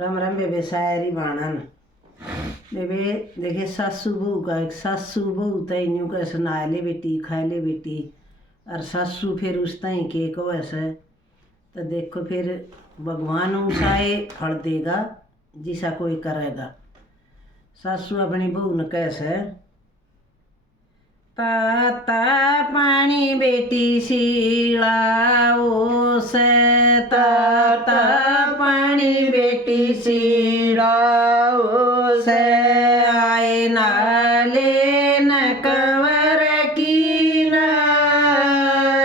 राम राम बेबे शायरी बाणन बेबे देखे सासू बहू का एक सासू बहू तय न्यू कैसे नहा ले बेटी खा ले बेटी और सासू फिर उस तय के को ऐसे तो देखो फिर भगवान उसाए फल देगा जिसा कोई करेगा। सासू अपनी बहू ने कैसे ताता पानी बेटी सीलाओ से ताता पानी बेटी सीलाओ से आए नाले न कंवर की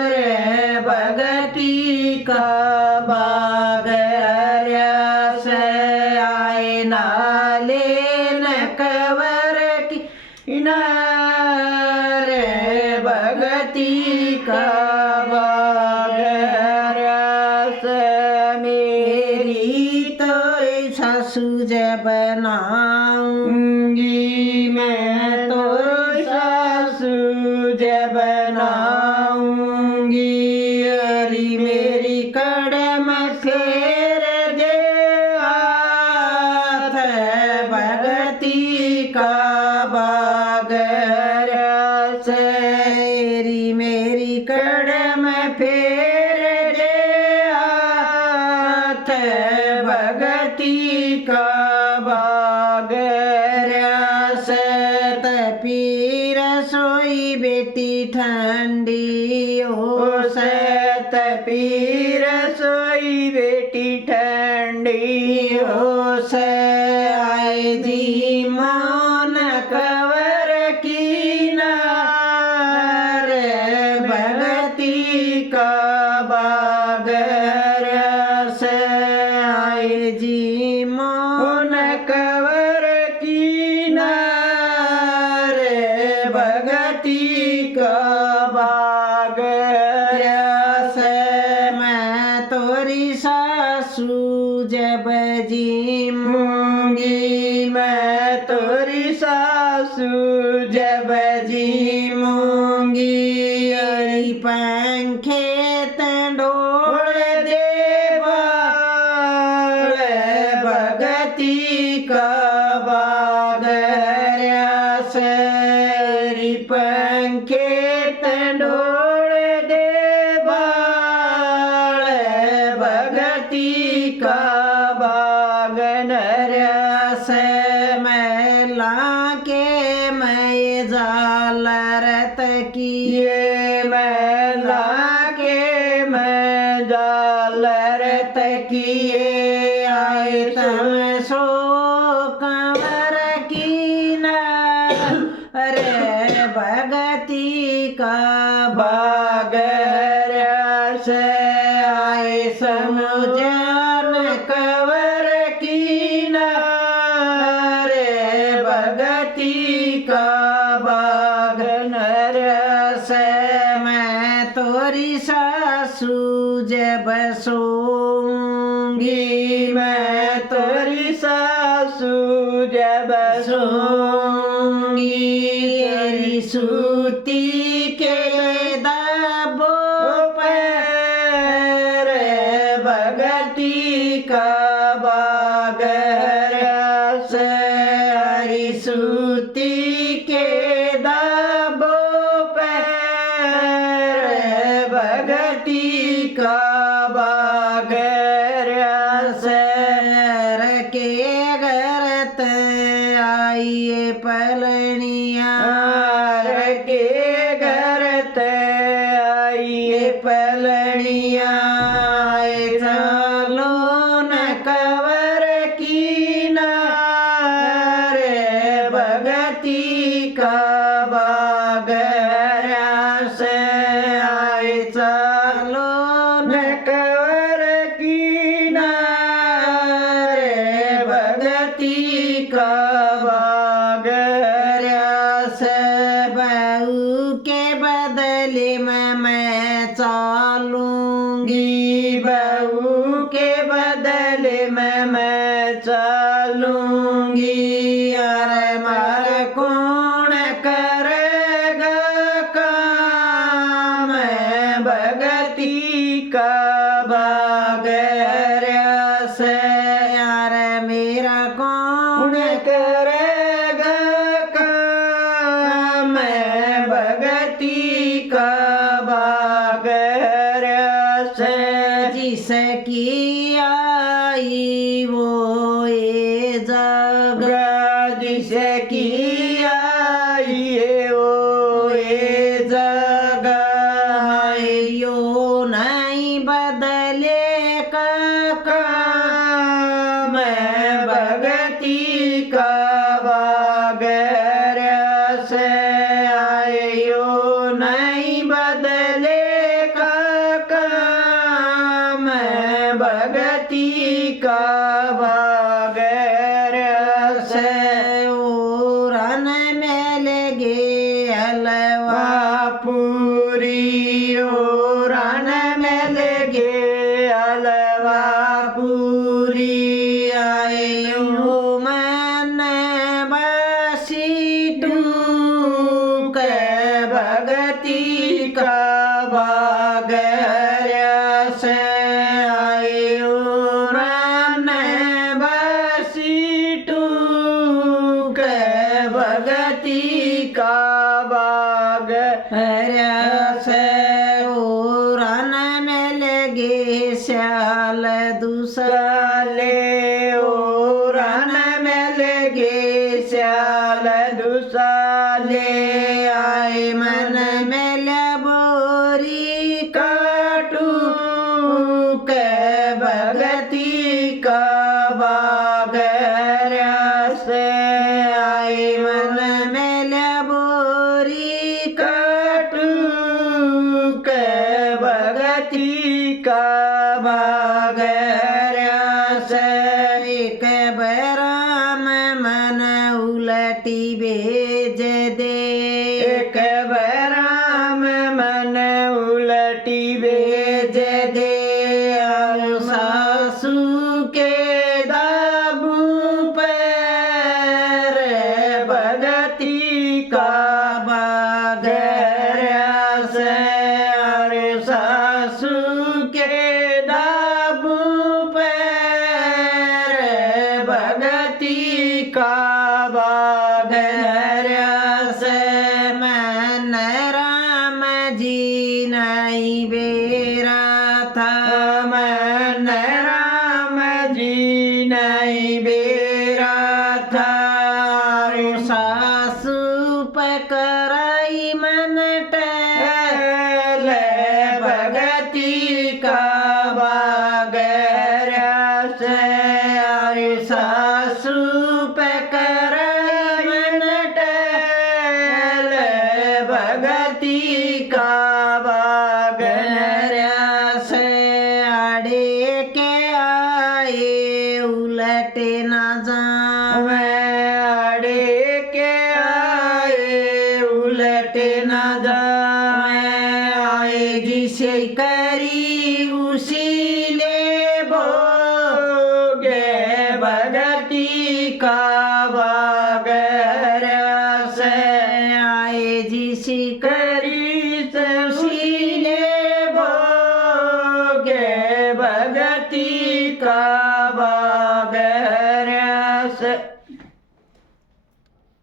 रे भगती का बागरिया से आए नाले न कंवर की भगती का बागरस मेरी तो सासू जब बनाऊंगी मैं तो सासू जब बनाऊंगी अरी मेरी कड़म फेर दे हाथ भगती का बागरस मेरी कड़म फेर दे हाथ भगती का बागरस तपी रसोई बेटी ठंडी हो से तपी रसोई बेटी ठंडी हो से आए जी मान कवर की भगती का बागरस आए जी मान कवर की भगती का बागरस मैं तोरी सासू जब जीमूंगी मैं तोरी सासू जब जीमूंगी अरी पंखे तंडोल देवा भगती का बागरस अरी पंखे तंडोल देवा भगती का बागरस मैं लाके मैं जालरत किए मैं लाके मैं जालरत किए आए तम सो कंवर की रे भगती का बागरस आए समझान कंवर की रे भगती का बागरस मैं तोरी सासू जब सोऊंगी मैं तोरी सासू जब सोऊंगी तेरी सूती के दाबो पर भगती का बागरस हरी सूती के दाबो पर भगती का बागरस के गरत आइए पलनिया के गरत आइए पलनिया चलो न कवर की रे भगती का बागरस आए चलो न कवर की रे भगती का बागरस बहू के बदले में मैं चालूंगी बहू के बदले में मैं चालूंगी अरे मार कौन करेगा काम भगती का बागरस करेगा काम भगती का बागर से जिसकी आई वो ये जग जिसकी आई वो ये जग यो नहीं बदले का काम भगती का बागर से आयो नहीं बदले का काम भगती का बागर से रन में लगे हलवा पूरी रन में लगे अलवा पूरी आयो मन बसी टूक भगती का बागर से आयो रन बसी टूक भगती का बागर से रन में लगे श्याल दूसरा साले ओ रन में लगे श्याल दुसाले आए मन में लबोरी काटू के भगती का बागर से आए मन में लबोरी काटू के भगती का बागर से एक बराम मन उलटी बेज दे एक बराम मन उलटी बेज दे और सासू के दाबू पर भगती का बागर से और सासू के दाबू पर भगती का बागर से मन राम जी नहीं बेरा था मन राम जी नहीं बेरा था सासु पकड़ाई मन टहल भगती का बागर से सासू पकड़ाई मन टहल भगती का बागर से आड़े के आए उलटे ना जा मैं आड़े के आए उलटे न जाए आए जिसे करी उसी ले भोगे भगती का बागर से आए जिसे करी